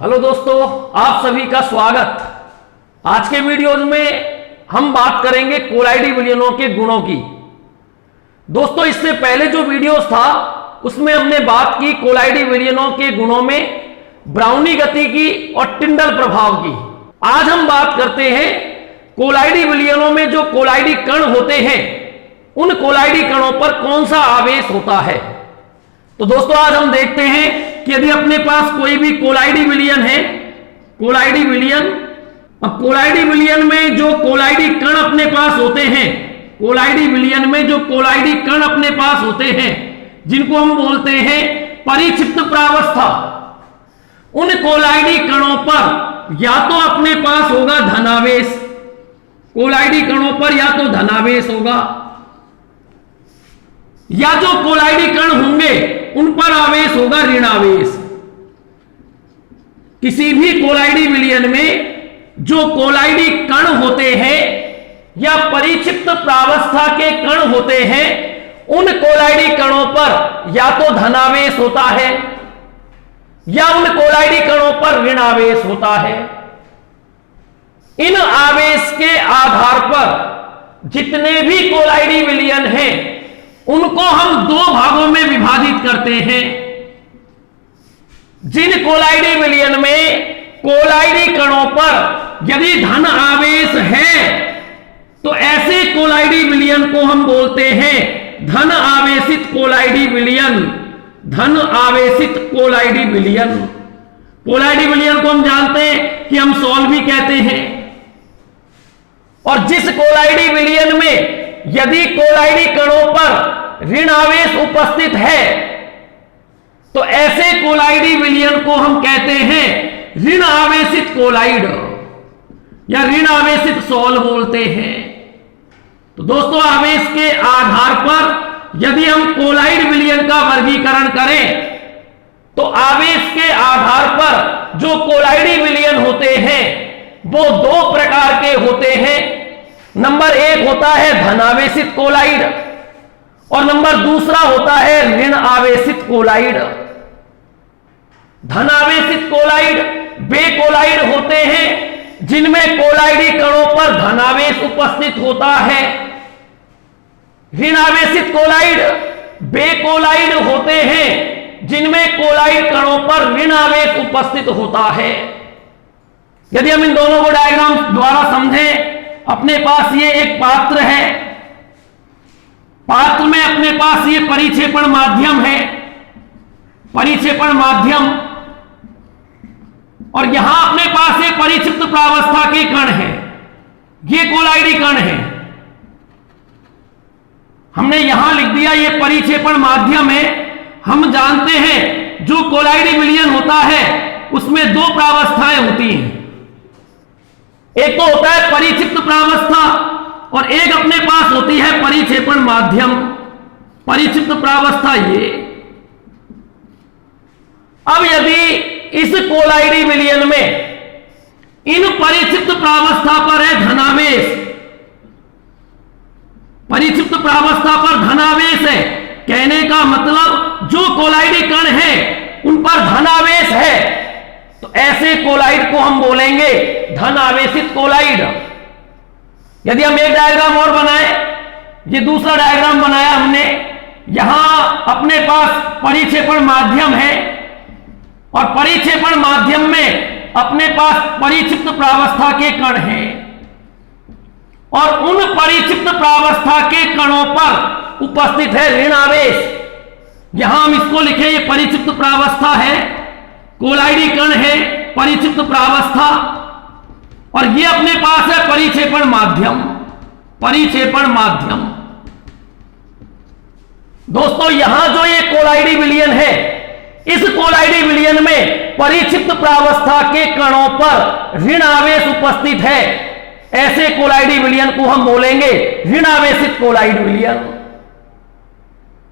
Hello दोस्तों, आप सभी का स्वागत। आज के वीडियोज में हम बात करेंगे कोलाइडी विलयनों के गुणों की। दोस्तों, इससे पहले जो वीडियोस था उसमें हमने बात की कोलाइडी विलयनों के गुणों में ब्राउनी गति की और टिंडल प्रभाव की। आज हम बात करते हैं कोलाइडी विलयनों में जो कोलाइडी कण होते हैं उन कोलाइडी कणों पर कौन सा आवेश होता है। तो दोस्तों, आज हम देखते हैं कि यदि अपने पास कोई भी कोलाइडी विलयन है, कोलाइडी विलयन, अब कोलाइडी विलयन में जो कोलाइडी कण अपने पास होते हैं, कोलाइडी विलयन में जो कोलाइडी कण अपने पास होते हैं जिनको हम बोलते हैं परिक्षिप्त प्रावस्था, उन कोलाइडी कणों पर या तो अपने पास होगा धनावेश, कोलाइडी कणों पर या तो धनावेश होगा, या जो कोलाइडी कण होंगे उन पर आवेश होगा ऋणावेश। किसी भी कोलाइडी विलयन में जो कोलाइडी कण होते हैं या परिक्षिप्त प्रावस्था के कण होते हैं उन कोलाइडी कणों पर या तो धनावेश होता है या उन कोलाइडी कणों पर ऋणावेश होता है। इन आवेश के आधार पर जितने भी कोलाइडी विलयन हैं उनको हम दो भागों में विभाजित करते हैं। जिन कोलाइडी विलयन में कोलाइडी कणों पर यदि धन आवेश है तो ऐसे कोलाइडी विलयन को हम बोलते हैं धन आवेशित कोलाइडी विलयन। धन आवेशित कोलाइडी विलयन, कोलाइडी विलयन को हम जानते हैं कि हम सॉल्व भी कहते हैं। और जिस कोलाइडी विलयन में यदि कोलाइडी कणों पर ऋण आवेश उपस्थित है तो ऐसे कोलाइडी विलयन को हम कहते हैं ऋण आवेशित कोलाइड या ऋण आवेशित सॉल बोलते हैं। तो दोस्तों, आवेश के आधार पर यदि हम कोलाइड विलयन का वर्गीकरण करें तो आवेश के आधार पर जो कोलाइडी विलयन होते हैं वो दो प्रकार के होते हैं। नंबर एक होता है धनावेशित कोलाइड और नंबर दूसरा होता है ऋण आवेशित कोलाइड। धनावेशित कोलाइड वे कोलाइड होते हैं जिनमें कोलाइडी कणों पर धनावेश उपस्थित होता है। ऋण आवेशित कोलाइड वे कोलाइड होते हैं जिनमें कोलाइड कणों पर ऋण आवेश उपस्थित होता है। यदि हम इन दोनों को डायग्राम द्वारा समझें, अपने पास ये एक पात्र है, पात्र में अपने पास ये परिक्षेपण माध्यम है, परिक्षेपण माध्यम, और यहां अपने पास एक परिक्षिप्त प्रावस्था के कण है, ये कोलाइडी कण है। हमने यहां लिख दिया ये परिक्षेपण माध्यम है। हम जानते हैं जो कोलाइडी विलयन होता है उसमें दो प्रावस्थाएं होती हैं, एक तो होता है परिक्षिप्त प्रावस्था और एक अपने पास होती है परिक्षेपण माध्यम। परिक्षिप्त प्रावस्था ये। अब यदि इस कोलाइडी विलयन में इन परिक्षिप्त प्रावस्था पर है धनावेश, परिक्षिप्त प्रावस्था पर धनावेश है, कहने का मतलब जो कोलाइडी कण है उन पर धनावेश है, तो ऐसे कोलाइड को हम बोलेंगे धन आवेशित कोलाइड। यदि हम एक डायग्राम और बनाए, ये दूसरा डायग्राम बनाया हमने, यहां अपने पास परिक्षेपण माध्यम है और परिक्षेपण माध्यम में अपने पास परिक्षिप्त प्रावस्था के कण हैं और उन परिक्षिप्त प्रावस्था के कणों पर उपस्थित है ऋण आवेश। यहां हम इसको लिखे, ये परिक्षिप्त प्रावस्था है, कोलाइडी कण है, परिक्षिप्त प्रावस्था, और ये अपने पास है परिक्षेपण माध्यम, परिक्षेपण माध्यम। दोस्तों, यहां जो ये कोलाइडी विलयन है, इस कोलाइडी विलयन में परिक्षिप्त प्रावस्था के कणों पर ऋण आवेश उपस्थित है, ऐसे कोलाइडी विलयन को हम बोलेंगे ऋण आवेशित कोलाइड विलयन।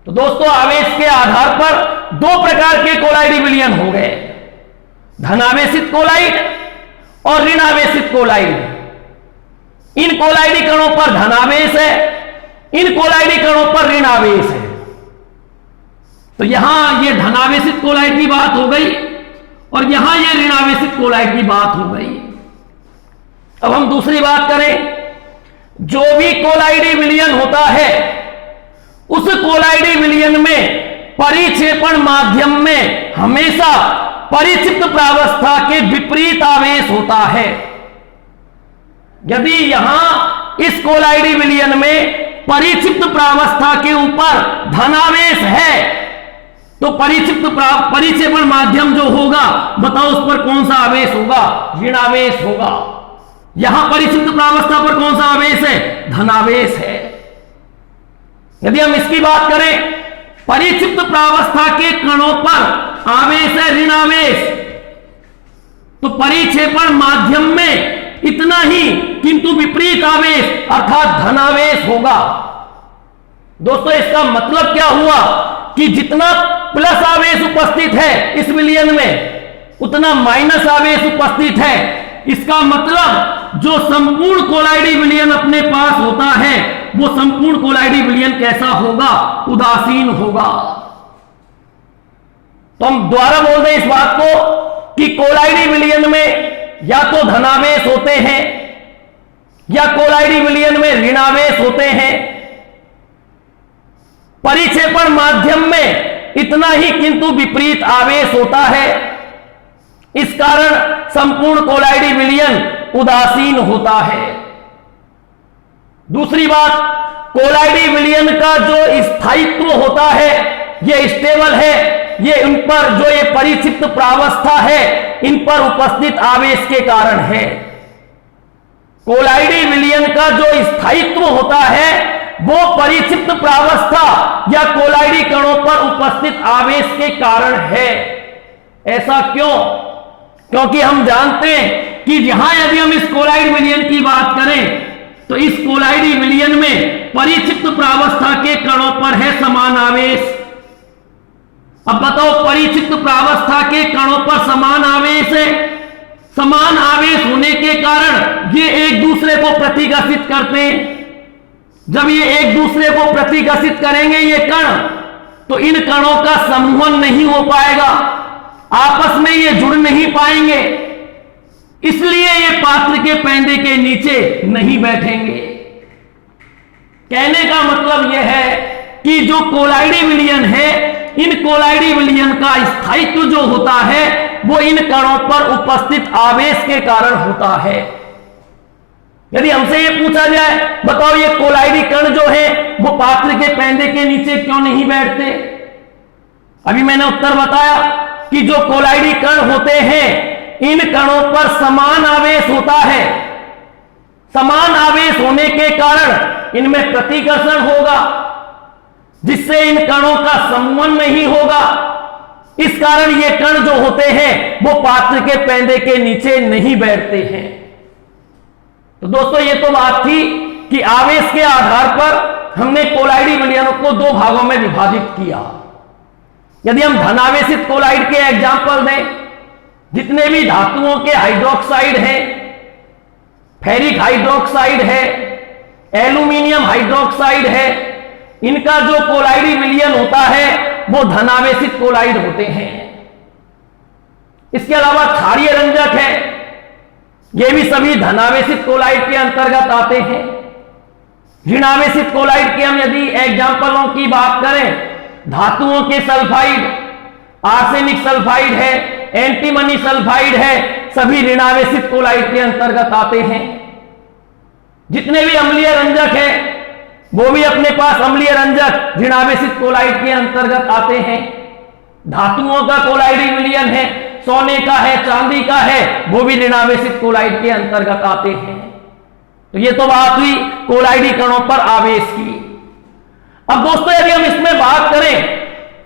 तो दोस्तों, आवेश के आधार पर दो प्रकार के कोलाइडी विलयन हो गए, धनावेशित कोलाइड और ऋण आवेशित कोलाइड। इन कोलाइडी कणों पर धनावेश है, इन कोलाइडी कणों पर ऋण आवेश है। तो यहां ये धनावेशित कोलाइड की बात हो गई और यहां ये ऋणावेशित कोलाइड की बात हो गई। अब हम दूसरी बात करें, जो भी कोलाइडी विलयन होता है उस कोलाइडी विलयन में परिक्षेपण माध्यम में हमेशा परिक्षिप्त प्रावस्था के विपरीत आवेश होता है। यदि यहां इस कोलाइडी विलयन में परिक्षिप्त प्रावस्था के ऊपर धनावेश है तो परिक्षेपण माध्यम जो होगा, बताओ उस पर कौन सा आवेश होगा? ऋणावेश होगा। यहां परिक्षिप्त प्रावस्था पर कौन सा आवेश है? धनावेश है। यदि हम इसकी बात करें, परिक्षिप्त प्रावस्था के कणों पर आवेश है ऋणावेश, तो परिक्षेपण माध्यम में इतना ही किंतु विपरीत आवेश अर्थात धनावेश होगा। दोस्तों, इसका मतलब क्या हुआ कि जितना प्लस आवेश उपस्थित है इस विलयन में उतना माइनस आवेश उपस्थित है। इसका मतलब जो संपूर्ण कोलाइडी विलयन अपने पास होता है वो संपूर्ण कोलाइडी विलयन कैसा होगा? उदासीन होगा। तो हम दोबारा बोल दें इस बात को कि कोलाइडी विलयन में या तो धनावेश होते हैं या कोलाइडी विलयन में ऋणावेश होते हैं। परिक्षेपण माध्यम में इतना ही किंतु विपरीत आवेश होता है। इस कारण संपूर्ण कोलाइडी विलयन उदासीन होता है। दूसरी बात, कोलाइडी विलयन का जो स्थायित्व होता है यह स्टेबल है। ये इन पर जो ये परिक्षिप्त प्रावस्था है इन पर उपस्थित आवेश के कारण है। कोलाइडी विलयन का जो स्थायित्व होता है वो परिक्षिप्त प्रावस्था या कोलाइडी कणों पर उपस्थित आवेश के कारण है। ऐसा क्यों? क्योंकि हम जानते हैं कि यहां यदि हम इस कोलाइड विलयन की बात करें तो इस कोलाइडी विलयन में परिक्षिप्त प्रावस्था के कणों पर है समान आवेश। अब बताओ, परिक्षिप्त प्रावस्था के कणों पर समान आवेश है। समान आवेश होने के कारण ये एक दूसरे को प्रतिघर्षित करते हैं। जब ये एक दूसरे को प्रतिघर्षित करेंगे ये कण, तो इन कणों का समूहन नहीं हो पाएगा, आपस में ये जुड़ नहीं पाएंगे, इसलिए ये पात्र के पैंदे के नीचे नहीं बैठेंगे। कहने का मतलब यह है कि जो कोलाइडी विलयन है, इन कोलाइडी विलयन का स्थायित्व जो होता है वो इन कणों पर उपस्थित आवेश के कारण होता है। यदि हमसे ये पूछा जाए, बताओ ये कोलाइडी कण जो है वो पात्र के पैंदे के नीचे क्यों नहीं बैठते? अभी मैंने उत्तर बताया कि जो कोलाइडी कण होते हैं इन कणों पर समान आवेश होता है। समान आवेश होने के कारण इनमें प्रतिकर्षण होगा, जिससे इन कणों का समूहन नहीं होगा। इस कारण ये कण जो होते हैं वो पात्र के पैंदे के नीचे नहीं बैठते हैं। तो दोस्तों, ये तो बात थी कि आवेश के आधार पर हमने कोलाइडी विलयनों को दो भागों में विभाजित किया। यदि हम धनावेशित कोलाइड के एग्जाम्पल दें, जितने भी धातुओं के हाइड्रोक्साइड हैं, फेरिक हाइड्रोक्साइड है, एल्यूमिनियम हाइड्रोक्साइड है, इनका जो कोलाइडी विलयन होता है वो धनावेशित कोलाइड होते हैं। इसके अलावा क्षारीय रंजक है, ये भी सभी धनावेशित कोलाइड के अंतर्गत आते हैं। ऋणावेशित कोलाइड के हम यदि एग्जाम्पलों की बात करें, धातुओं के सल्फाइड, आर्सेनिक सल्फाइड है, एंटीमनी सल्फाइड है, सभी ऋणावेशित कोलाइड के अंतर्गत आते हैं। जितने भी अम्लीय रंजक है वो भी अपने पास अम्लीय रंजक ऋणावेशित कोलाइड के अंतर्गत आते हैं। धातुओं का कोलाइडी विलयन है, सोने का है, चांदी का है, वो भी ऋणावेशित कोलाइड के अंतर्गत आते हैं। तो ये तो बात हुई कोलाइडी कणों पर आवेश की। अब दोस्तों, यदि हम इसमें बात करें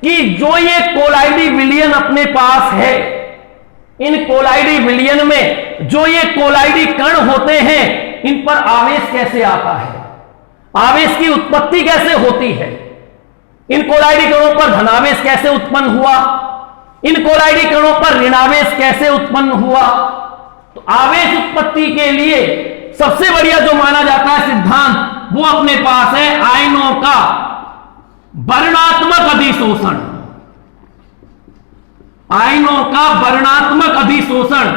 कि जो ये कोलाइडी विलयन अपने पास है, इन कोलाइडी विलयन में जो ये कोलाइडी कण होते हैं इन पर आवेश कैसे आता है, आवेश की उत्पत्ति कैसे होती है, इन कोलाइडी कणों पर धनावेश कैसे उत्पन्न हुआ, इन कोलाइडी कणों पर ऋणावेश कैसे उत्पन्न हुआ। तो आवेश उत्पत्ति के लिए सबसे बढ़िया जो माना जाता है सिद्धांत वो अपने पास है आयनों का वर्णात्मक अधिशोषण। आयनों का वर्णात्मक अधिशोषण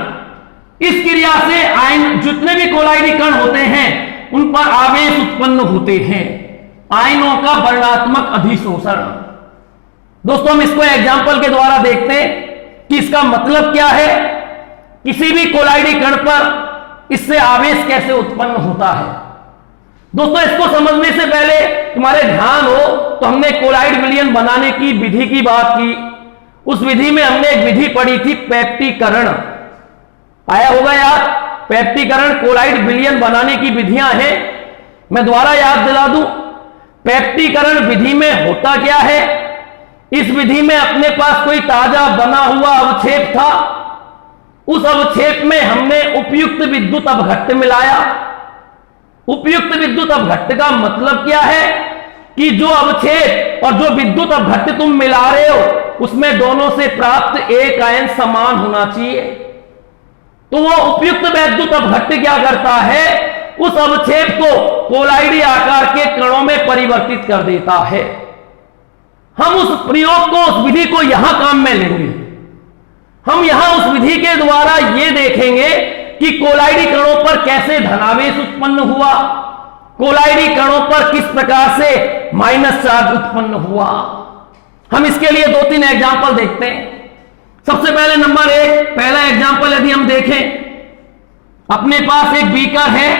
इस क्रिया से आयन, जितने भी कोलाइडी कण होते हैं उन पर आवेश उत्पन्न होते हैं, आयनों का वर्णात्मक अधिशोषण। दोस्तों हम इसको एग्जाम्पल के द्वारा देखते हैं कि इसका मतलब क्या है, किसी भी कोलाइडी कण पर इससे आवेश कैसे उत्पन्न होता है। दोस्तों इसको समझने से पहले तुम्हारे ध्यान हो तो हमने कोलाइड विलयन बनाने की विधि की बात की। उस विधि में हमने एक विधि पढ़ी थी, पेप्टीकरण। आया होगा याद? पेप्टीकरण कोलाइड विलयन बनाने की विधियां हैं। मैं दोबारा याद दिला दूं, पेप्टीकरण विधि में होता क्या है, इस विधि में अपने पास कोई ताजा बना हुआ अवक्षेप था, उस अवक्षेप में हमने उपयुक्त विद्युत अपघट्ट मिलाया। उपयुक्त विद्युत अपघट्ट का मतलब क्या है कि जो अवक्षेप और जो विद्युत अपघट्ट तुम मिला रहे हो उसमें दोनों से प्राप्त एक आयन समान होना चाहिए। तो वो उपयुक्त विद्युत अपघट्ट क्या करता है, उस अवक्षेप को कोलाइडी आकार के कणों में परिवर्तित कर देता है। हम उस प्रयोग को, उस विधि को यहां काम में लेंगे। हम यहां उस विधि के द्वारा यह देखेंगे कि कोलाइडी कणों पर कैसे धनावेश उत्पन्न हुआ, कोलाइडी कणों पर किस प्रकार से माइनस चार्ज उत्पन्न हुआ। हम इसके लिए 2-3 एग्जाम्पल देखते हैं। सबसे पहले नंबर 1, पहला एग्जाम्पल यदि हम देखें, अपने पास एक बीकर है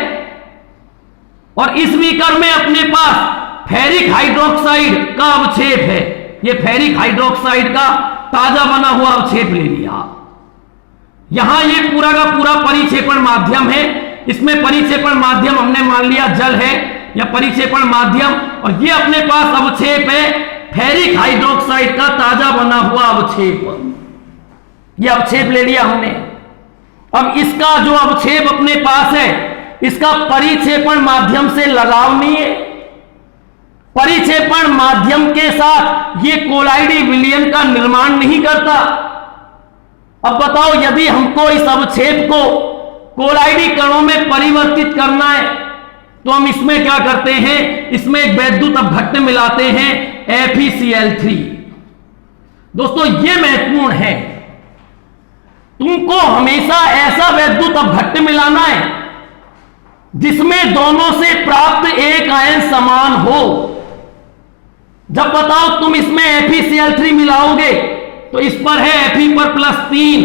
और इस बीकर में अपने पास फेरिक हाइड्रोक्साइड का अवक्षेप है। यह फेरिक हाइड्रोक्साइड का ताजा बना हुआ अवक्षेप ले लिया। यहां यह पूरा का पूरा परिक्षेपण माध्यम है, इसमें परिक्षेपण माध्यम हमने मान लिया जल है या परिक्षेपण माध्यम, और यह अपने पास अवक्षेप है फेरिक हाइड्रोक्साइड का ताजा बना हुआ अवक्षेप। यह अवक्षेप ले लिया हमने। अब इसका जो अवक्षेप अपने पास है इसका परिक्षेपण माध्यम से लगाव नहीं है। परिक्षेपण माध्यम के साथ यह कोलाइडी विलयन का निर्माण नहीं करता। अब बताओ, यदि हमको इस अवक्षेप को कोलाइडी कणों में परिवर्तित करना है तो हम इसमें क्या करते हैं, इसमें एक वैद्युत अपघट्ट मिलाते हैं FeCl3। दोस्तों यह महत्वपूर्ण है, तुमको हमेशा ऐसा वैद्युत अपघट्ट मिलाना है जिसमें दोनों से प्राप्त एक आयन समान हो। जब बताओ तुम इसमें FeCl3 मिलाओगे तो इस पर है Fe पर +3,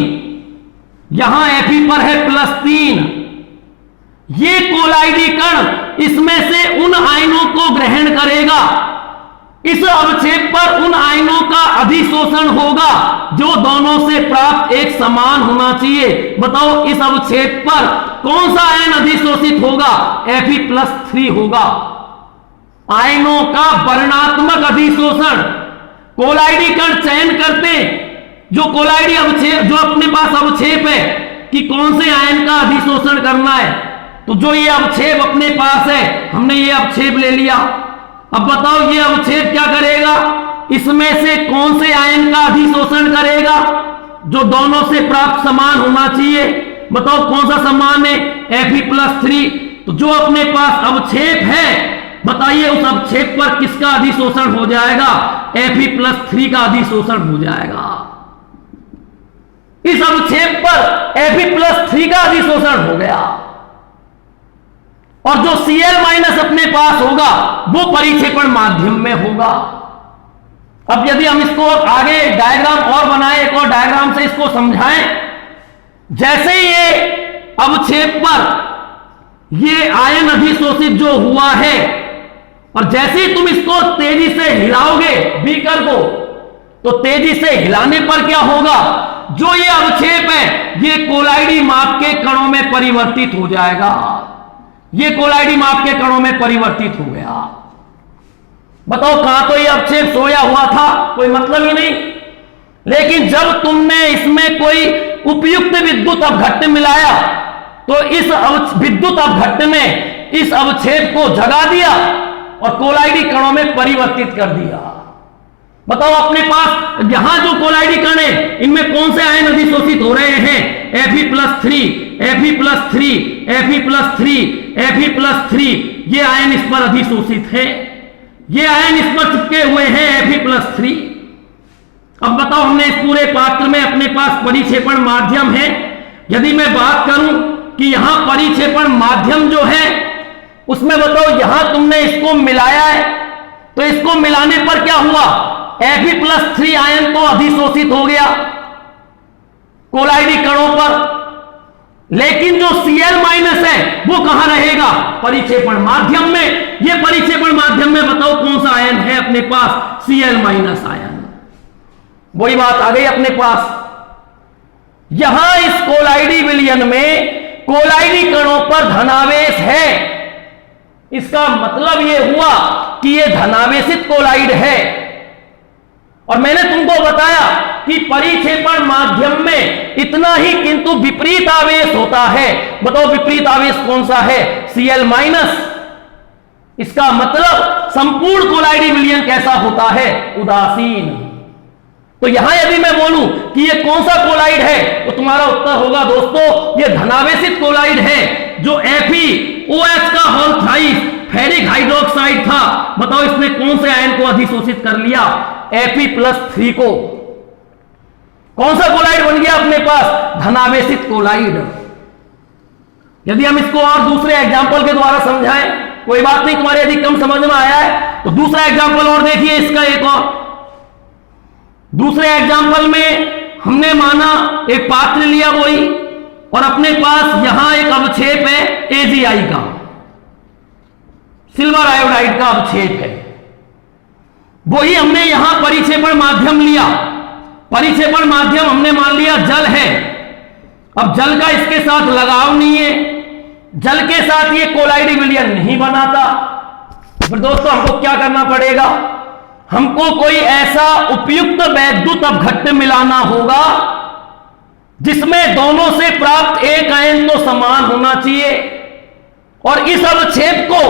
यहां Fe पर है +3। ये कोलाइडी कण इसमें से उन आयनों को ग्रहण करेगा, इस अवक्षेप पर उन आयनों का अधिशोषण होगा जो दोनों से प्राप्त एक समान होना चाहिए। बताओ इस अवक्षेप पर कौन सा आयन अधिशोषित होगा, Fe+3 होगा। आयनों का वर्णात्मक अधिशोषण कोलाइडी कण चयन करते, जो कोलाइडी अवक्षेप, जो अपने पास अवक्षेप है कि कौन से आयन का अधिशोषण करना है, तो जो ये अवक्षेप अपने पास है हमने ये अवक्षेप ले लिया। अब बताओ ये अवक्षेप क्या करेगा, इसमें से कौन से आयन का अधिशोषण करेगा जो दोनों से प्राप्त समान होना चाहिए। बताओ कौन सा समान है, Fe+3। तो जो अपने पास अवक्षेप है बताइए उस अवक्षेप पर किसका अधिशोषण हो जाएगा, Fe+3 का अधिशोषण हो जाएगा। इस अवक्षेप पर Fe+3 का अधिशोषण हो गया और जो Cl- अपने पास होगा वो परिक्षेपण माध्यम में होगा। अब यदि हम इसको आगे डायग्राम और बनाएं, एक और डायग्राम से इसको समझाएं, जैसे ये अवक्षेप पर ये आयन अधिशोषित जो हुआ है और जैसे ही तुम इसको तेजी से हिलाओगे बीकर को, तो तेजी से हिलाने पर क्या होगा, जो ये अवक्षेप है ये कोलाइडी माप के कणों में परिवर्तित हो जाएगा। ये कोलाइडी माप के कणों में परिवर्तित हो गया। बताओ कहां तो ये अवक्षेप सोया हुआ था, कोई मतलब ही नहीं। लेकिन जब तुमने इसमें कोई उपयुक्त विद्युत अपघट्ट मिलाया तो इस विद्युत अपघट्ट ने इस अवक्षेप को जगा दिया और कोलाइडी कणों में परिवर्तित कर दिया। बताओ अपने पास यहां जो कोलाइडी कण है इनमें कौन से आयन अधिशोषित हो रहे हैं, Fe+3, Fe+3, Fe+3, Fe+3। ये आयन इस पर अधिशोषित है, ये आयन इस पर चिपके हुए हैं Fe+3। अब बताओ हमने इस पूरे पात्र में अपने पास परिक्षेपण माध्यम है, यदि मैं बात करूं कि यहां परिक्षेपण माध्यम जो है उसमें बताओ, यहां तुमने इसको मिलाया है तो इसको मिलाने पर क्या हुआ, Fe+3 आयन तो अधिशोषित हो गया कोलाइडी कणों पर, लेकिन जो Cl- है वो कहां रहेगा, परिक्षेपण माध्यम में। ये परिक्षेपण माध्यम में बताओ कौन सा आयन है अपने पास, Cl- आयन। वही बात आ गई अपने पास। यहां इस कोलाइडी विलयन में कोलाइडी कणों पर धनावेश है, इसका मतलब यह हुआ कि यह धनावेशित कोलाइड है। और मैंने तुमको बताया कि परिक्षेपण माध्यम में इतना ही किंतु विपरीत आवेश होता है। बताओ विपरीत आवेश कौन सा है, Cl-। इसका मतलब संपूर्ण कोलाइडी विलयन कैसा होता है, उदासीन। तो यहां यदि मैं बोलूं कि ये कौन सा कोलाइड है तो तुम्हारा उत्तर होगा दोस्तों, ये धनावेशित कोलाइड है। जो FeOH का होल थ्राइस फेरिक हाइड्रोक्साइड था, बताओ इसने कौन से आयन को अधिशोषित कर लिया, Fe+3 को। कौन सा कोलाइड बन गया अपने पास, धनावेशित कोलाइड। यदि हम इसको और दूसरे एग्जाम्पल के द्वारा समझाएं, कोई बात नहीं, तुम्हारे यदि कम समझ में आया है तो दूसरा एग्जाम्पल और देखिए इसका एक और। दूसरे एग्जाम्पल में हमने माना एक पात्र लिया वही, और अपने पास यहां एक अवक्षेप है AgI का, सिल्वर आयोडाइड का अवक्षेप है। वही हमने यहां परिक्षेपण माध्यम लिया, परिक्षेपण माध्यम हमने मान लिया जल है। अब जल का इसके साथ लगाव नहीं है, जल के साथ ये कोलाइडी विलयन नहीं बनाता, फिर दोस्तों हमको क्या करना पड़ेगा, हमको कोई ऐसा उपयुक्त वैद्युत अपघट्य मिलाना होगा जिसमें दोनों से प्राप्त एक आयन तो समान होना चाहिए, और इस अवक्षेप को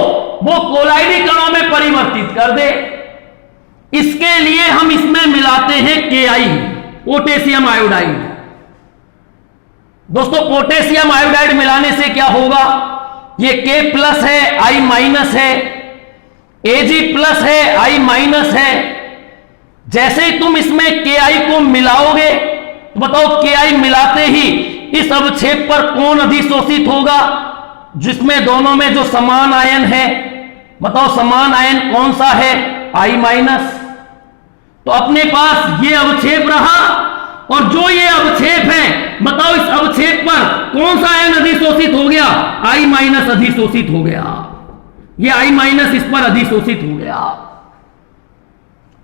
वो कोलाइडी कणों में परिवर्तित कर दे। इसके लिए हम इसमें मिलाते हैं Ki, पोटेशियम आयोडाइड। दोस्तों पोटेशियम आयोडाइड मिलाने से क्या होगा, ये K+ है, I- है, Ag+ है, I- है। जैसे ही तुम इसमें Ki को मिलाओगे तो बताओ Ki मिलाते ही इस अवक्षेप पर कौन अधिशोषित होगा, जिसमें दोनों में जो समान आयन है, बताओ समान आयन कौन सा है, I-। तो अपने पास ये अवक्षेप रहा, और जो ये अवक्षेप है बताओ इस अवक्षेप पर कौन सा आयन अधिशोषित हो गया, I- अधिशोषित हो गया। ये I- इस पर अधिशोषित हो गया।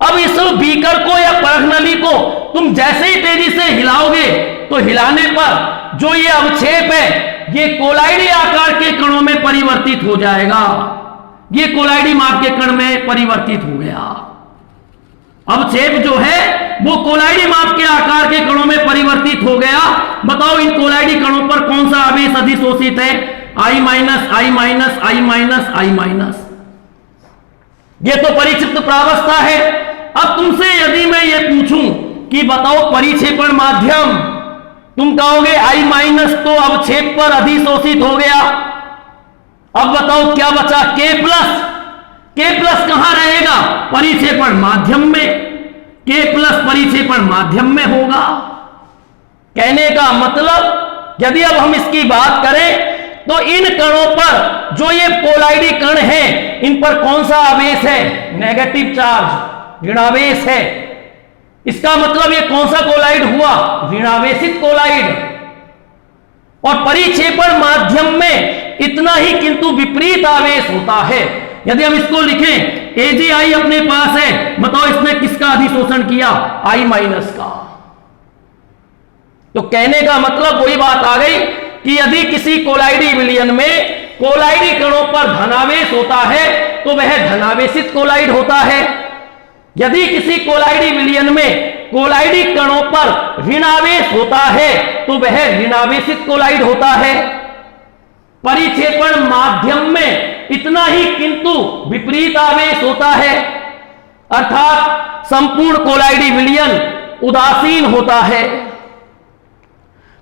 अब इस बीकर को या परखनली को तुम जैसे ही तेजी से हिलाओगे तो हिलाने पर जो ये अवक्षेप है ये कोलाइडी आकार के कणों में परिवर्तित हो जाएगा। ये कोलाइडी माप के कण में परिवर्तित हो गया। अवक्षेप जो है वो कोलाइडी माप के आकार के कणों में परिवर्तित हो गया। बताओ इन कोलाइडी कणों पर कौन सा आवेश अधिशोषित है, I-, I-, I-, I-। ये तो परिक्षिप्त प्रावस्था है। अब तुमसे यदि मैं ये पूछूं कि बताओ परिक्षेपण माध्यम, तुम कहोगे I- तो अवक्षेप पर अधिशोषित हो गया। अब बताओ क्या बचा, K+। K+ कहां रहेगा, परिक्षेपण माध्यम में। K+ परिक्षेपण माध्यम में होगा। कहने का मतलब यदि अब हम इसकी बात करें तो इन कणों पर जो ये कोलाइडी कण हैं इन पर कौन सा आवेश है, नेगेटिव चार्ज, ऋणावेश है। इसका मतलब ये कौन सा कोलाइड हुआ, ऋणावेशित कोलाइड। और परिक्षेपण माध्यम में इतना ही किंतु विपरीत आवेश होता है। यदि हम इसको लिखें AgI अपने पास है, बताओ इसने किसका अधिशोषण किया, I- का। तो कहने का मतलब वही बात आ गई कि यदि किसी कोलाइडी विलयन में कोलाइडी कणों पर धनावेश होता है तो वह धनावेशित कोलाइड होता है। यदि किसी कोलाइडी विलयन में कोलाइडी कणों पर ऋणावेश होता है तो वह ऋणावेशित कोलाइड होता है। परिक्षेपण माध्यम में इतना ही किंतु विपरीत आवेश होता है, अर्थात संपूर्ण कोलाइडी विलयन उदासीन होता है।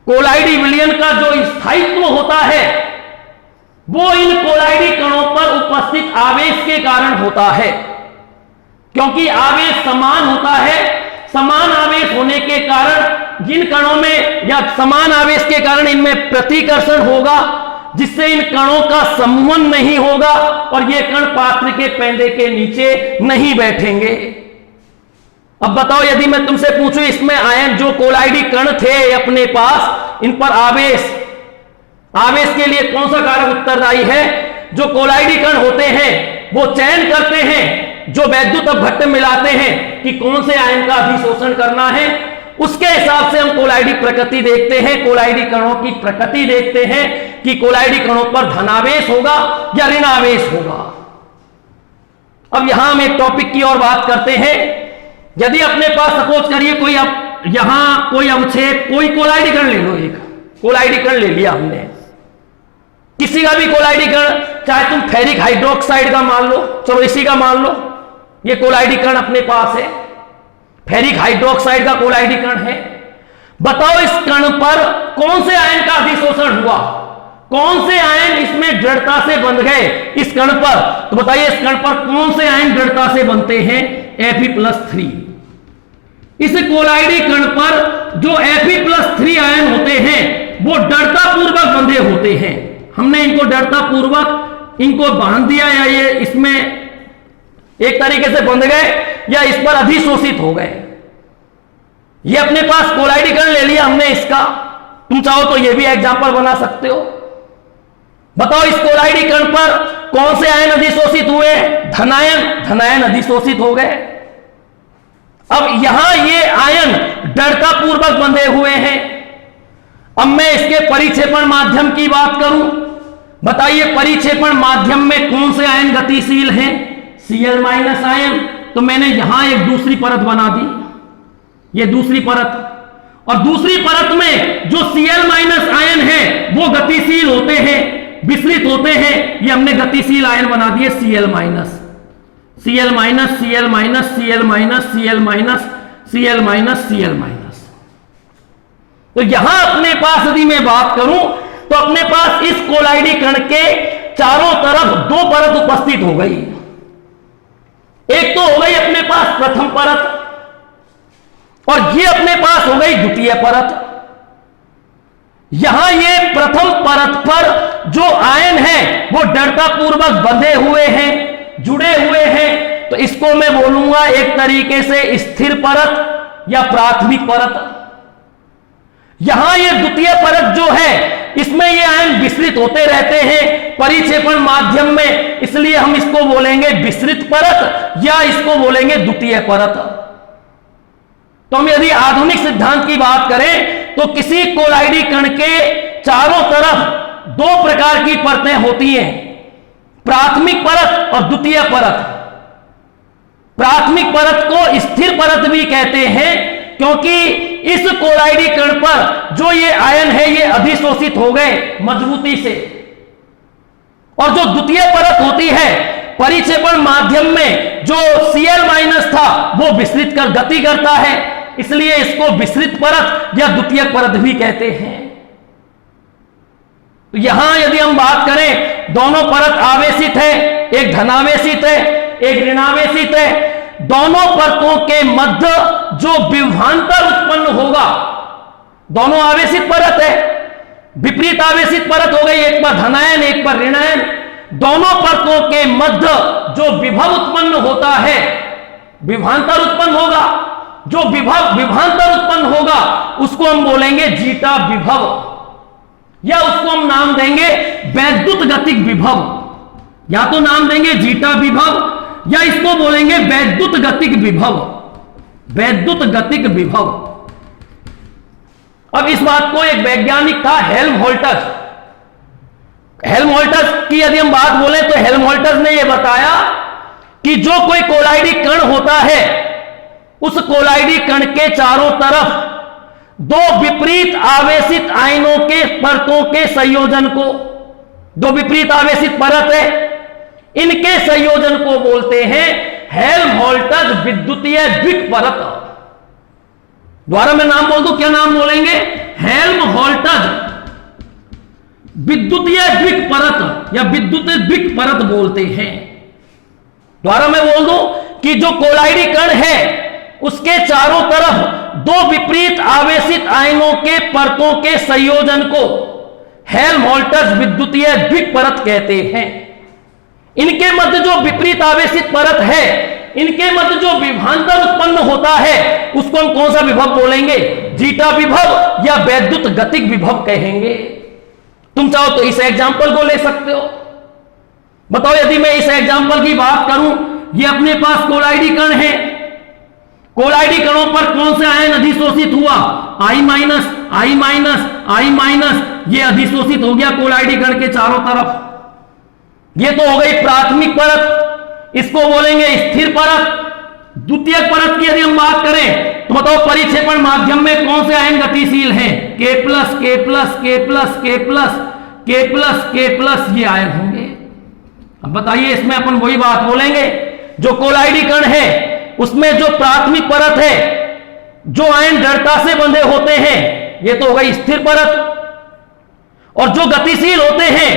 कोलाइडी विलयन का जो स्थायित्व होता है वो इन कोलाइडी कणों पर उपस्थित आवेश के कारण होता है। क्योंकि आवेश समान होता है, समान आवेश होने के कारण जिन कणों में या समान आवेश के कारण इनमें प्रतिकर्षण होगा, जिससे इन कणों का संवहन नहीं होगा और ये कण पात्र के पेंदे के नीचे नहीं बैठेंगे। अब बताओ, यदि मैं तुमसे पूछूं इसमें आयन जो कोलाइडी कण थे अपने पास, इन पर आवेश के लिए कौन सा कारक उत्तरदायी है? जो कोलाइडी कण होते हैं वो चयन करते हैं, जो वैद्युत अपघट्ट मिलाते हैं कि कौन से आयन का अधिशोषण करना है, उसके हिसाब से हम कोलाइडी प्रकृति देखते हैं, कोलाइडी कणों की प्रकृति देखते हैं कि कोलाइडी कणों पर धनावेश होगा या ऋणावेश होगा। अब यहां हम एक टॉपिक की और बात करते हैं। यदि अपने पास सपोज करिए कोई यहां कोई अवक्षेप, कोई कोलाइडी कण ले लो, एक कोलाइडी कण ले लिया हमने, किसी का भी कोलाइडी कण, चाहे तुम फेरिक हाइड्रोक्साइड का मान लो, चलो इसी का मान लो, ये कोलाइडी कण अपने पास है, फेरिक हाइड्रोक्साइड का कोलाइडी कण है। बताओ इस कण पर कौन से आयन का अधिशोषण हुआ, कौन से आयन इसमें दृढ़ता से बंध गए इस कण पर? तो बताइए इस कण पर कौन से आयन दृढ़ता से बनते हैं? Fe+3। इस कोलाइडी कण पर जो Fe+3 आयन होते हैं वो दृढ़ता पूर्वक बंधे होते हैं। हमने इनको दृढ़ता पूर्वक इनको बांध दिया, या ये इसमें एक तरीके से बंध गए या इस पर अधिशोषित हो गए। ये अपने पास कोलाइडी कण ले लिया हमने इसका, तुम चाहो तो ये भी एग्जांपल बना सकते हो। बताओ इस कोलाइडी कण पर कौन से आयन अधिशोषित हुए? धनायन अधिशोषित हो गए। अब यहां ये आयन दृढ़ता पूर्वक बंधे हुए हैं। अब मैं इसके परिक्षेपण माध्यम की बात करूं, बताइए परिक्षेपण माध्यम में कौन से आयन गतिशील हैं? Cl- ion. तो मैंने यहां एक दूसरी परत बना दी, ये दूसरी परत, और दूसरी परत में जो Cl- आयन है वो गतिशील होते हैं, विसरित होते हैं। ये हमने गतिशील आयन बना दिए Cl-, Cl-, तो यहां अपने पास यदि मैं बात करूं तो अपने पास इस कोलाइडी कण के चारों तरफ दो परत उपस्थित हो गई। एक तो हो गई अपने पास प्रथम परत, और ये अपने पास हो गई द्वितीय परत। यहां ये प्रथम परत पर जो आयन है वो दृढ़ता पूर्वक बंधे हुए हैं, जुड़े हुए हैं, तो इसको मैं बोलूंगा एक तरीके से स्थिर परत या प्राथमिक परत। यहां ये द्वितीय परत जो है इसमें ये आयन विसरित होते रहते हैं परिक्षेपण माध्यम में, इसलिए हम इसको बोलेंगे विसरित परत या इसको बोलेंगे द्वितीय परत। तो हम यदि आधुनिक सिद्धांत की बात करें तो किसी कोलाइडी कण के चारों तरफ दो प्रकार की परतें होती हैं, प्राथमिक परत और द्वितीय परत। प्राथमिक परत को स्थिर परत भी कहते हैं क्योंकि इस कोलाइडी कण पर जो ये आयन है ये अधिशोषित हो गए मजबूती से, और जो द्वितीय परत होती है परिक्षेपण माध्यम में जो Cl- था वो विसरित कर गति करता है, इसलिए इसको विसरित परत या द्वितीय परत भी कहते हैं। तो यहां यदि हम बात करें दोनों परत आवेशित है, एक धनावेशित है एक ऋणावेशित है। दोनों परतों के मध्य जो विभवांतर उत्पन्न होगा, दोनों आवेशित परत है, विपरीत आवेशित परत हो गई, एक पर धनायन एक पर ऋणायन। दोनों परतों के मध्य जो विभव उत्पन्न होता है, विभवांतर उत्पन्न होगा, जो विभवांतर उत्पन्न होगा उसको हम बोलेंगे जीटा विभव, या उसको हम नाम देंगे वैद्युत गतिक विभव। या तो नाम देंगे जीटा विभव या इसको बोलेंगे वैद्युत गतिक विभव, वैद्युत गतिक विभव। अब इस बात को एक वैज्ञानिक था हेल्महोल्ट्ज। हेल्महोल्ट्ज की यदि हम बात बोले तो हेल्महोल्ट्ज ने यह बताया कि जो कोई कोलाइडी कण होता है उस कोलाइडी कण के चारों तरफ दो विपरीत आवेशित आयनों के परतों के संयोजन को, दो विपरीत आवेशित परत है इनके संयोजन को बोलते हैं हेल्महोल्ट्ज विद्युतीय द्विक परत। द्वारा मैं नाम बोल दूं, क्या नाम बोलेंगे? हेल्महोल्ट्ज विद्युतीय द्विक परत या विद्युतीय द्विक परत बोलते हैं। द्वारा मैं बोल दूं कि जो कोलाइडी कण है उसके चारों तरफ दो विपरीत आवेशित आयनों के परतों के संयोजन को हेल्महोल्ट्ज विद्युतीय द्विपरत कहते हैं। इनके मध्य जो विपरीत आवेशित परत है, इनके मध्य जो विभवांतर उत्पन्न होता है, उसको हम कौन सा विभव बोलेंगे? जीटा विभव या वैद्युत गतिक विभव कहेंगे। तुम चाहो तो इस एग्जाम्पल को ले सकते हो। बताओ, यदि मैं इस एग्जाम्पल की बात करूं, ये अपने पास कोलाइडी कण है, कोलाइडी कणों पर कौन से आयन अधिशोषित हुआ? I minus, I minus, I minus, ये अधिशोषित हो गया कोलाइडी कण के चारों तरफ। ये तो हो गई प्राथमिक परत, इसको बोलेंगे स्थिर परत। द्वितीयक परत की यदि हम बात करें तो बताओ, परिक्षेपण माध्यम में कौन से आयन गतिशील हैं? K plus, K plus, K plus, K plus, K plus, K plus, ये आयन होंगे। अब बताइए, इसमें अपन वही बात बोलेंगे, जो कोलाइडी कण है उसमें जो प्राथमिक परत है, जो आयन दृढ़ता से बंधे होते हैं, ये तो हो गई स्थिर परत। और जो गतिशील होते हैं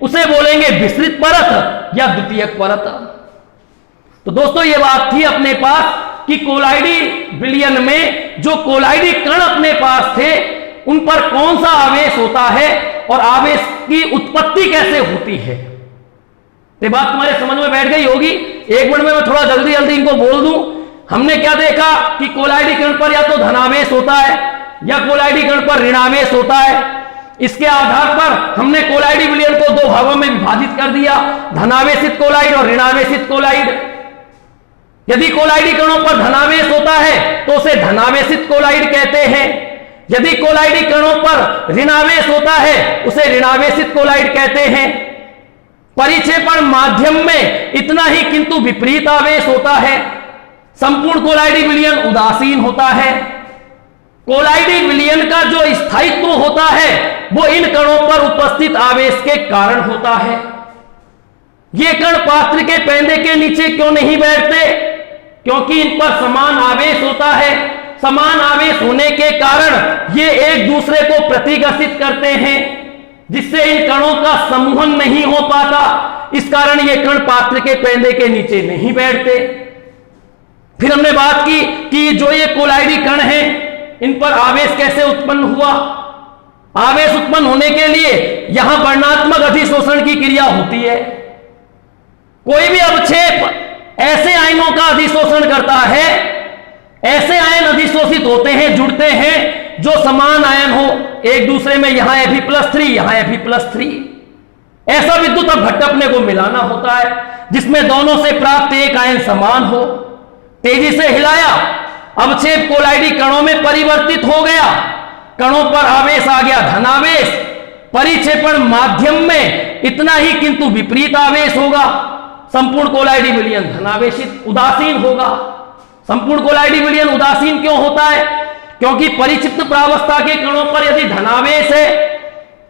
उसे बोलेंगे विस्तृत परत या द्वितीयक परत। तो दोस्तों, ये बात थी अपने पास कि कोलाइडी विलयन में जो कोलाइडी कण अपने पास थे, उन पर कौन सा आवेश होता है और आवेश की उत्पत्ति कैसे होती है। ये बात तुम्हारे समझ में बैठ गई होगी। एक मिनट में मैं थोड़ा जल्दी जल्दी इनको बोल दूं। हमने क्या देखा कि कोलाइडी कण पर या तो धनावेश होता है या कोलाइडी कण पर ऋणावेश होता है। इसके आधार पर हमने कोलाइडी विलयन को दो भागों में विभाजित कर दिया, धनावेशित कोलाइड और ऋणावेशित कोलाइड। यदि कोलाइडी कणों पर धनावेश होता है तो उसे धनावेशित कोलाइड कहते हैं। यदि कोलाइडी कणों पर ऋणावेश होता है उसे ऋणावेशित कोलाइड कहते हैं। परिक्षेपण माध्यम में इतना ही किंतु विपरीत आवेश होता है। संपूर्ण कोलाइडी विलयन उदासीन होता है। कोलाइडी विलयन का जो स्थायित्व होता है वो इन कणों पर उपस्थित आवेश के कारण होता है। ये कण पात्र के पैंदे के नीचे क्यों नहीं बैठते? क्योंकि इन पर समान आवेश होता है। समान आवेश होने के कारण ये एक दूसरे को प्रतिघर्षित करते हैं, जिससे इन कणों का समूहन नहीं हो पाता। इस कारण ये कण पात्र के पैंदे के नीचे नहीं बैठते। फिर हमने बात की कि जो ये कोलाइडी कण हैं, इन पर आवेश कैसे उत्पन्न हुआ। आवेश उत्पन्न होने के लिए यहां वर्णात्मक अधिशोषण की क्रिया होती है। कोई भी अवक्षेप ऐसे आयनों का अधिशोषण करता है, ऐसे आयन अधिशोषित होते हैं, जुड़ते हैं जो समान आयन हो एक दूसरे में। यहां Fe+3, यहां Fe+3। ऐसा विद्युत अपघट्ट अपने को मिलाना होता है जिसमें दोनों से प्राप्त एक आयन समान हो। तेजी से हिलाया, अवक्षेप कोलाइडी कणों में परिवर्तित हो गया, कणों पर आवेश आ गया धनावेश। परिक्षेपण माध्यम में इतना ही किंतु विपरीत आवेश होगा। संपूर्ण कोलाइडी विलयन धनावेशित उदासीन होगा। संपूर्ण कोलाइडी विलयन उदासीन क्यों होता है? क्योंकि परिक्षिप्त प्रावस्था के कणों पर यदि धनावेश है,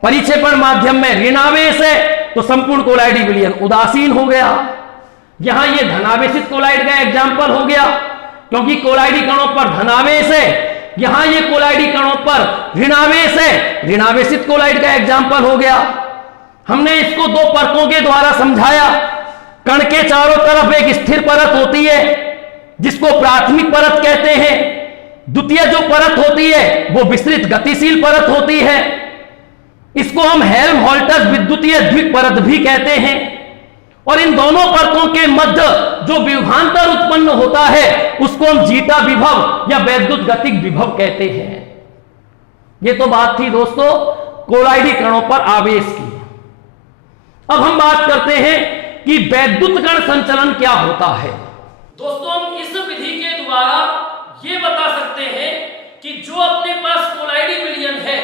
परिक्षेपण माध्यम में ऋणावेश है, तो संपूर्ण कोलाइडी विलयन उदासीन हो गया। यहां ये धनावेशित कोलाइड का एग्जाम्पल हो गया, क्योंकि कोलाइडी कणों पर धनावेश है। यहां ये कोलाइडी कणों पर ऋणावेश है, ऋणावेशित कोलाइड का एग्जाम्पल हो गया। हमने इसको दो परतों के द्वारा समझाया। कण के चारों तरफ एक स्थिर परत होती है जिसको प्राथमिक परत कहते हैं। द्वितीय जो परत होती है वो विस्तृत गतिशील परत होती है। इसको हम हेल्महोल्ट्ज विद्युतीय द्विपरत भी कहते हैं। और इन दोनों परतों के मध्य जो विभवांतर उत्पन्न होता है उसको हम जीटा विभव या वैद्युत गतिक विभव कहते हैं। ये तो बात थी दोस्तों कोलाइडी कणों पर आवेश की। अब हम बात करते हैं कि वैद्युत कण संचलन क्या होता है। दोस्तों, हम इस विधि के द्वारा ये बता सकते हैं कि जो अपने पास कोलाइडी विलयन है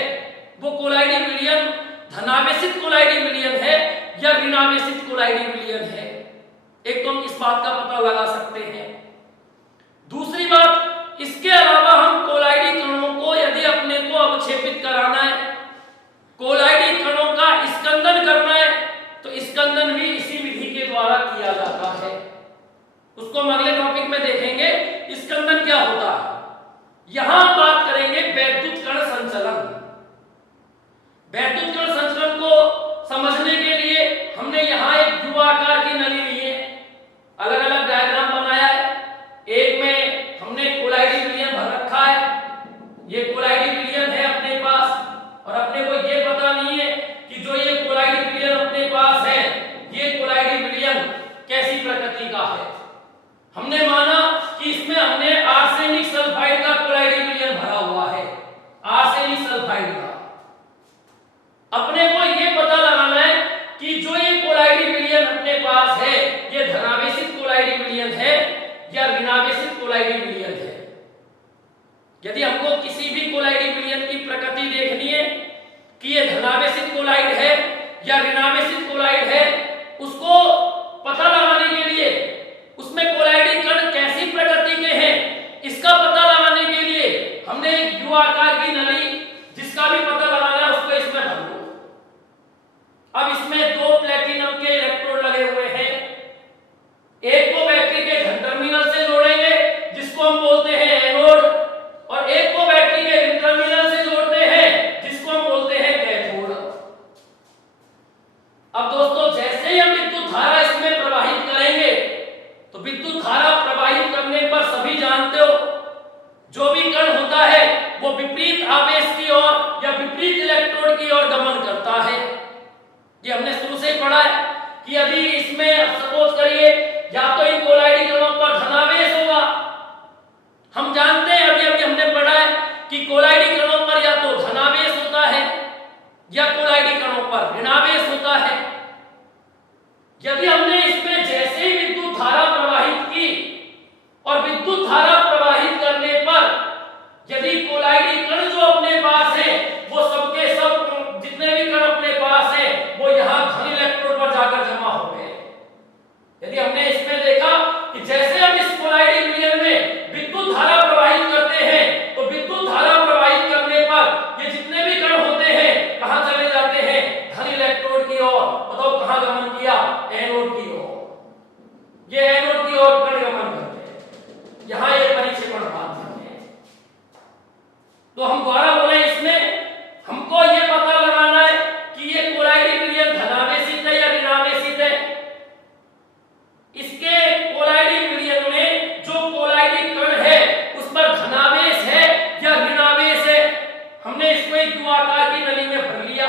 वो कोलाइडी विलयन धनावेशित कोलाइडी विलयन है या ऋणावेशित कोलाइडी विलयन है। एक तो हम इस बात का पता लगा सकते हैं। दूसरी बात, इसके अलावा हम कोलाइडी कणों को यदि अपने को अवक्षेपित कराना है, कोलाइडी कणों का स्कंदन करना है, तो स्कंदन भी इसी विधि के द्वारा किया जाता है। उसको हम अगले टॉपिक में देखेंगे स्कंदन क्या होता है। यहां हम बात करेंगे वैद्युत कण संचलन। वैद्युत कण संचलन को समझने के लिए हमने यहां एक युवा आकार की नली ली है, अलग अलग डायग्राम बनाया है। एक में हमने हमने माना कि इसमें हमने आर्सेनिक सल्फाइड का कोलाइडी विलयन भरा हुआ है, आर्सेनिक सल्फाइड का। अपने को ये पता लगाना है कि जो ये कोलाइडी विलयन अपने पास है, ये धनावेशित कोलाइडी विलयन है या ऋणावेशित कोलाइडी विलयन है। यदि हमको किसी भी कोलाइडी विलयन की प्रकृति देखनी है कि ये धनावेशित कोलाइड है या ऋणावेशित कोलाइड है, उसको पता लगाने के लिए उसमें कोलाइडी कण कैसी प्रकृति के हैं, इसका पता लगाने के लिए हमने एक यू आकार की नली, जिसका भी पता लगाना है, उसको इसमें भर दो। अब इसमें दो प्लेटिनम के इलेक्ट्रोड लगे हुए हैं, एक को बैटरी के धन टर्मिनल से जोड़ेंगे जिसको हम बोलते हैं एनोड, और एक को बैटरी के ऋण टर्मिनल से जोड़ते हैं जिसको हम बोलते हैं कैथोड। अब दोस्तों, जैसे ही हम विद्युत धारा इसमें प्रवाहित करेंगे तो विद्युत धारा प्रवाहित करने पर सभी जानते हो जो भी कण होता है वो विपरीत आवेश की ओर या विपरीत इलेक्ट्रोड की ओर गमन करता है। ये हमने शुरू से ही पढ़ा है कि यदि इसमें सपोज करिए या तो इन कोलाइडी कणों पर धनावेश होगा, हम जानते हैं अभी अभी हमने पढ़ा है कि कोलाइडी कणों पर या तो धनावेश होता है या कोलाइडी कणों पर ऋणावेश होता है। यदि हमने इसमें जैसे ही विद्युत धारा प्रवाहित की और विद्युत धारा प्रवाहित करने पर यदि कोलाइडी कण जो अपने पास है वो सबके सब जितने भी कण अपने पास है वो यहाँ धन इलेक्ट्रोड पर जाकर जमा हो गए। यदि हमने इसमें देखा कि जैसे हम इस कोलाइडी विलयन में विद्युत धारा प्रवाहित करते हैं तो विद्युत धारा प्रवाहित करने पर ये जितने भी कण होते हैं कहां चले जाते हैं, धन इलेक्ट्रोड की ओर। बताओ कहां गमन किया, एनोड की ओर। ये एनोड की ओर कण गमन करते हैं, यहां ये परिक्षेपण माध्यम है। तो हम द्वारा बोले इसमें हमको ये पता लगाना है कि ये कोलाइडी विलयन धनावेशित है या ऋणावेशित है। इसके कोलाइडी विलयन में जो कोलाइडी कण है उस पर धनावेश है या ऋणावेश है, हमने इसको एक यू आकार की नली में भर लिया,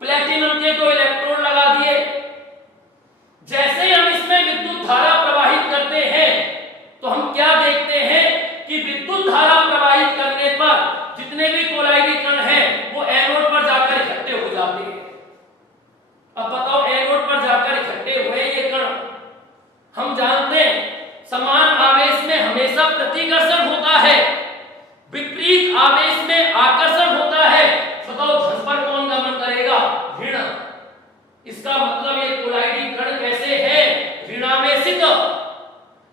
प्लेटिनम के दो इलेक्ट्रोड लगा दिए। जैसे ही हम इसमें विद्युत धारा प्रवाहित करते हैं तो हम क्या देखते हैं कि विद्युत धारा प्रवाहित करने पर जितने भी कोलाइडी कण हैं वो एनोड पर जाकर इकट्ठे हो जाते हैं। अब बताओ, एनोड पर जाकर इकट्ठे हुए ये कण, हम जानते हैं समान आवेश में हमेशा प्रतिकर्षण होता है, विपरीत आवेश में आकर्षण होता है। बताओ धन पर कौन गमन करेगा, ऋण। इसका मतलब ये कोलाइडी कण कैसे है, ऋणावेशित।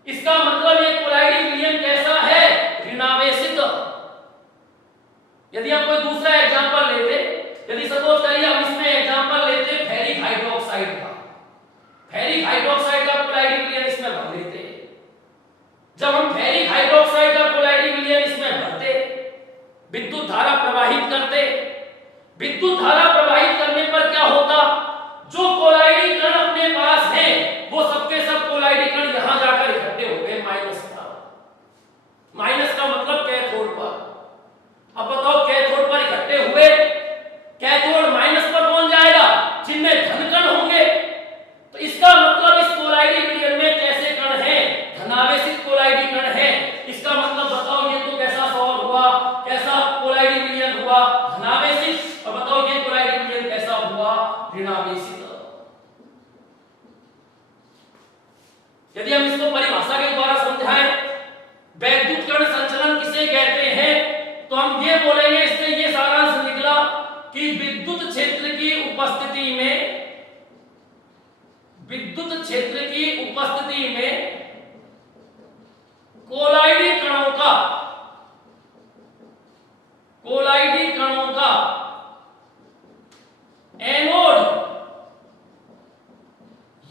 इसका मतलब ये कोलाइडी विलयन कैसा है, ऋणावेशित। यदि हम कोई दूसरा एग्जांपल लेते, यदि सपोज करिए हम इसमें एग्जांपल लेते फेरिक हाइड्रोक्साइड का, फेरिक हाइड्रोक्साइड का कोलाइडी विलयन इसमें भर लेते। जब हम फेरिक हाइड्रोक्साइड का कोलाइडी विलयन इसमें भरते, विद्युत धारा प्रवाहित करते, विद्युत धारा प्रवाहित करने पर क्या होता, जो कोलाइडी कण अपने पास हैं वो सबके सब कोलाइडी कण यहां जाकर इकट्ठे हो गए माइनस का। माइनस का मतलब कैथोड पर। अब बताओ कैथोड पर इकट्ठे हुए, कैथोड माइनस पर पहुंच जाएगा जिनमें धन कण होंगे। तो इसका मतलब इस कोलाइडी विलयन में कैसे कण हैं, धनावेशित कोलाइडी कण हैं। इसका मतलब बताओ ये तो कैसा सॉल्व हुआ, कैसा कोलाइडी विलयन हुआ, धनावेशित। और बताओ ये कोलाइडी विलयन कैसा हुआ, ऋणावेशित। यदि हम इसको परिभाषा के द्वारा समझाएं, वैद्युत कण संचलन किसे कहते हैं, तो हम ये बोलेंगे, इससे ये सारांश निकला कि विद्युत क्षेत्र की उपस्थिति में, विद्युत क्षेत्र की उपस्थिति में कोलाइडी कणों का, कोलाइडी कणों का एनोड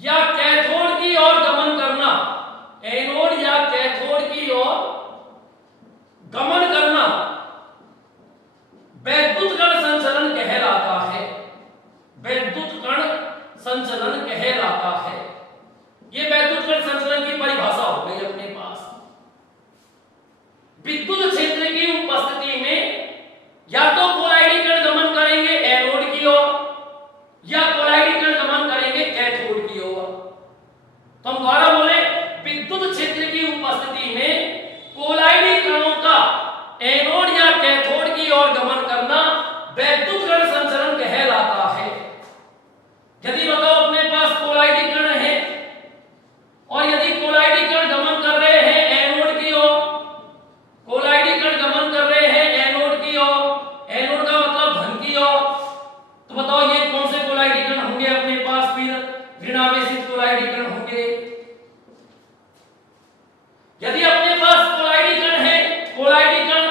या कैथोड की ओर गमन करना, एनोड या कैथोड की ओर गमन करना वैद्युत कण संचलन कहलाता है। वैद्युत कण संचलन कहलाता है। ये वैद्युत कण संचलन की परिभाषा हो गई अपने पास। विद्युत क्षेत्र की उपस्थिति में या तो कोलाइडी कण गमन करेंगे एनोड की ओर या कोलाइडी कण गमन करेंगे कैथोड की ओर। तो हम द्वारा बोले विद्युत बताओ ये कौन से कोलाइडी कण होंगे अपने पास, फिर ऋणावेशित कोलाइडी कण होंगे। यदि अपने पास कोलाइडी कण है, कोलाइडी कण,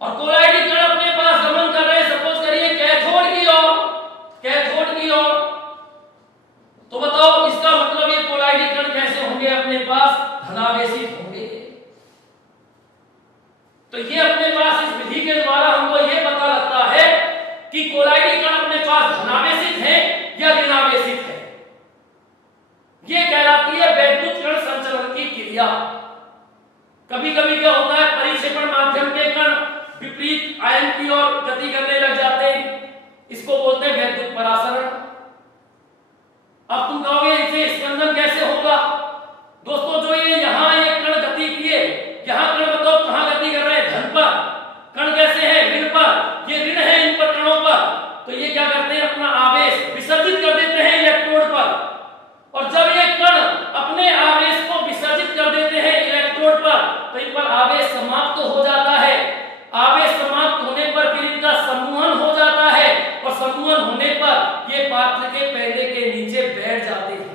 और कोलाइडी कण अपने पास गमन कर रहे हैं, सपोज करिए कैथोड की ओर, कैथोड की ओर, तो बताओ इसका मतलब ये कोलाइडी कण कैसे होंगे अपने पास, धनावेशित होंगे। तो ये अपने पास इस विधि के द्वारा हमको ये पता लगता है कि कोलाइडी कण अपने पास धनावेशित है या ऋणावेशित है। ये कहलाती है वैद्युत कण संचलन की क्रिया। कभी कभी क्या होता है, परिक्षेपण माध्यम के कण विपरीत आयन की ओर गति करने लग जाते हैं, इसको बोलते हैं वैद्युत परासरण। अब तुम कहोगे इसे स्पंदन कैसे होगा? दोस्तों जो ये यहां ये कण गति किए, यहां कण बताओ कहां गति कर रहे हैं, धन पर। कण कैसे है, ऋण पर, ये ऋण है इन पर कणों पर, तो ये क्या करते हैं, अपना आवेश विसर्जित कर देते हैं इलेक्ट्रोड पर। और जब ये कण अपने आवेश को विसर्जित कर देते हैं इलेक्ट्रोड पर, तो इन पर आवेश समाप्त हो जाता है। आवेश समाप्त होने पर फिर इनका समूहन हो जाता है, और समूहन होने पर ये पात्र के पैदे के नीचे बैठ जाते हैं।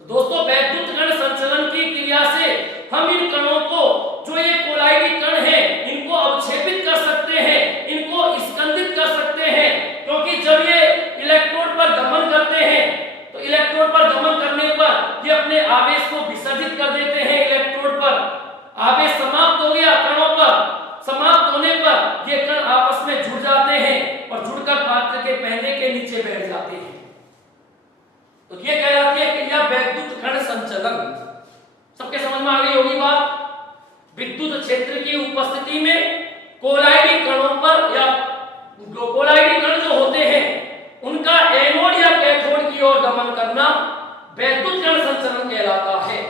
तो दोस्तों वैद्युत कण संचलन की क्रिया से हम इन कणों को, जो ये कोलाइडी कण है, इनको अवक्षेपित कर सकते हैं, इनको स्कंदित कर सकते हैं। क्योंकि जब ये इलेक्ट्रोड पर गमन करते हैं, तो इलेक्ट्रोड पर गमन करने पर ये अपने आवेश को विसर्जित कर देते हैं इलेक्ट्रोड पर। आवेश समाप्त हो गया कणों पर, समाप्त होने पर ये कण आपस में जुड़ जाते हैं और जुड़कर पात्र के पैदे के नीचे बैठ जाते हैं। तो ये कहलाती है क्रिया वैद्युत कण संचलन। सबके समझ में आ गई होगी बात। विद्युत क्षेत्र की उपस्थिति में कोलाइडी कणों पर, या कोलाइडी कण जो होते हैं उनका एनोड या कैथोड की ओर गमन करना वैद्युत कण संचलन कहलाता है।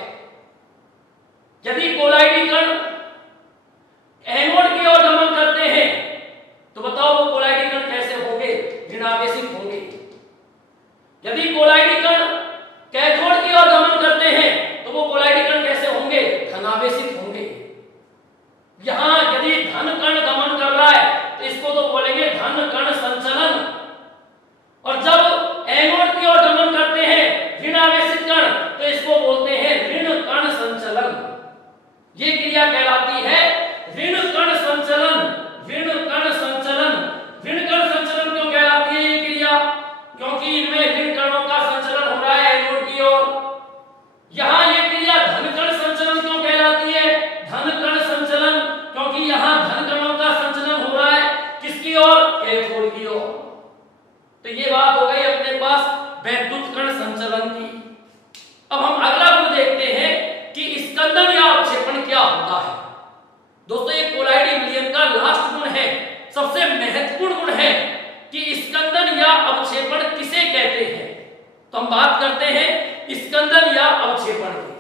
यदि कोलाइडी कण एनोड की ओर गमन करते हैं, तो बताओ वो कोलाइडी कण कैसे होंगे, ऋणावेशित होंगे। यदि कोलाइडी कण कैथोड की ओर गमन करते हैं, तो वो कोलाइडी कण कैसे होंगे, धनावेशित होंगे। यहां यदि धन कण गमन कर रहा है, तो इसको तो बोलेंगे धन कण संचलन। और जब एनोड की ओर गमन करते हैं ऋणावेशित कण, तो इसको बोलते हैं ऋण कण संचलन। ये क्रिया कहलाती है ऋण कण संचलन। ऋण कण संचलन, ऋण कण संचलन क्यों कहलाती है ये क्रिया? क्योंकि इनमें ऋण कणों का संचलन हो रहा है एनोड की ओर। यहां ये क्रिया धन कण संचलन क्यों कहलाती है? धन कण संचलन, क्योंकि यहां धन कणों का संचलन हो रहा है किसकी ओर, कैथोड की ओर। तो ये बात हो गई अपने पास वैद्युत कण संचलन की। अब हम अगला गुण देखते हैं कि स्कंदन या अवक्षेपण क्या होता है। दोस्तों ये कोलाइडी विलयन का लास्ट गुण है, सबसे महत्वपूर्ण गुण है कि स्कंदन या अवक्षेपण किसे कहते हैं। तो हम बात करते हैं स्कंदन या अवक्षेपण की।